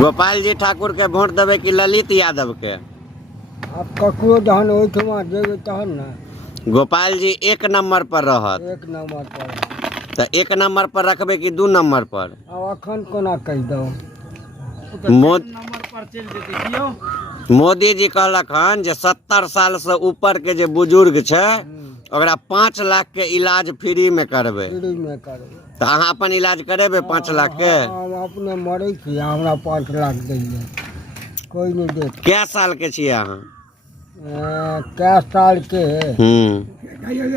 गोपाल जी ठाकुर के वोट देवे कि ललित यादव के? अब ककरो जहन ओहिठमा जेबे तहन ना। गोपाल जी एक नंबर पर रहत, एक नंबर पर। तो एक नंबर पर रखबे कि 2 नंबर पर? अब अखन कोना कहि दो। नंबर पर चल जेतै। मोदी जी कहलक हन जे 70 साल से ऊपर के जे बुजुर्ग छै ओकरा 5 लाख के इलाज फ्री में करबे। फ्री में करबे तो अहाँ अपन इलाज करेबे 5 लाख के? हम अपने मरे छी, हमरा 5 लाख दैए कोई नहीं दे। क्या साल के छिए अहाँ? क्या साल के?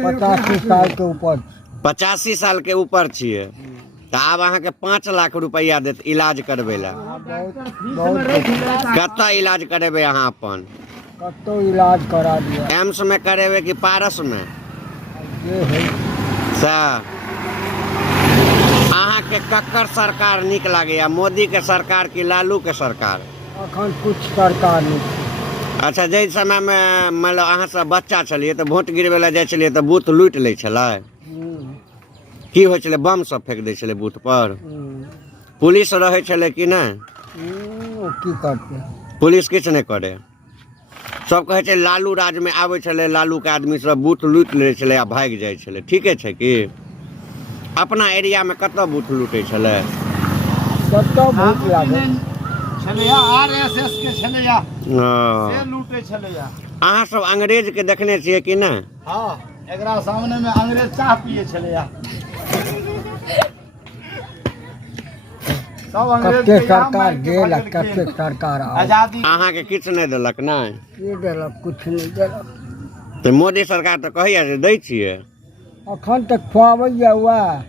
85 साल के ऊपर। 85 साल के ऊपर छिए तो आब अहाँ के 5 लाख रुपया देत इलाज करबे ला। कत्ता इलाज करेबे अहाँ अपन? कत्तो इलाज करा दिया। एम्स में करेबे कि पारस में? अहाँ के कक्कर सरकार निक लागेया, मोदी के सरकार कि लालू के सरकार? अखन कुछ सरकार नहीं। अच्छा, जै समय में मतलब अहाँ सब बच्चा छलिए तो वोट गिरबे ला जाय छलिए तो बूथ लूट ले छलै? की होइ छलै? बम सब फेंक दै छलै बूथ पर? पुलिस रहे छलै कि नहीं? की करते? पुलिस किछ नहीं करे। सब कहे छै लालू राज में आवे छलै, लालू के आदमी सब बूथ लूट ले छलै आ भाग जाय छलै। ठीके छै कि? अपना एरिया में कत्तो बूथ लूटे छलै? कत्तो बूथ लागे छलैया, आरएसएस के छलैया, से लूटे छलैया। अहाँ सब अंग्रेज के देखने छियै कि नहीं? हाँ, एकरा सामने में अंग्रेज चाह पिए छलैया। सब अंग्रेज कत्ते के सरकार गेल, कत्ते सरकार आजादी अहाँ के किछ नहीं देलक नहीं? की देलक? कुछ नहीं देलक। तो मोदी सरकार तो कहैया जे दै छियै। अखन तक खुआबैया वएह,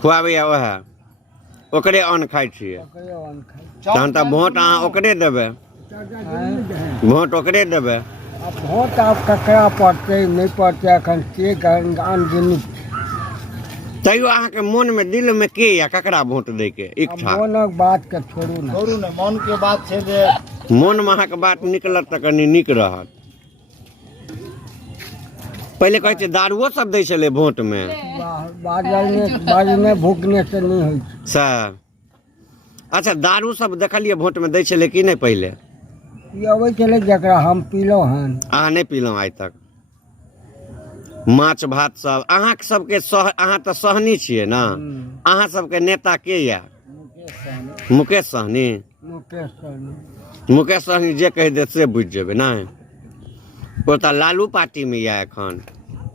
खुआबैया वएह, ओकरे अन्न खाइ छियै। तहन तऽ वोट अहाँ ओकरे देबै, वोट ओकरे देबै। अब वोट आप ककरा पड़ते नहीं पड़ते अखन के अनगिनत। तैयो अहाँ के मन में दिल में के या ककरा वोट दै के इच्छा? मोनक बात के छोड़ू ना। छोड़ू ने, मन के बात छै जे मन में अहाँ के बात निकलत तऽ कनी नीक रहत। पहले कहै छै दारुओ सब दै छलै वोट में? बाजने भूखने से नहीं होइ छै। सर, अच्छा दारू सब देखलिए वोट में दै छलै कि नहीं पहले? अबै छलै जकरा हम पीलो हन। अहाँ नहीं पीलहुँ आइ तक? माछ भात सब अहाँ सबके अहाँ तो सहनी छियै ना? अहाँ सबके नेता के या? मुकेश सहनी। मुकेश सहनी जे कहि दे से बुझ जेबै नहीं? ओ तो लालू पार्टी में या एखन?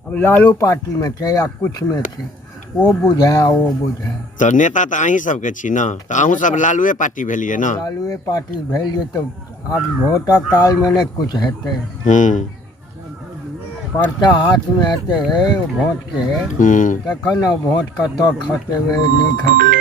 अब लालू पार्टी में छै या कुछ में छै, वो बुझे वो बुझे। तो नेता तो अहीं सबके छी ना, तो अहूँ सब लालूए पार्टी भेलिए ना? लालूए पार्टी भेलिए तो अब वोटक काल में नहीं कुछ हेतै। पर्चा हाथ में हेतै वोट के, तखन वोट कतऽ खसेबै नहीं खसेबै।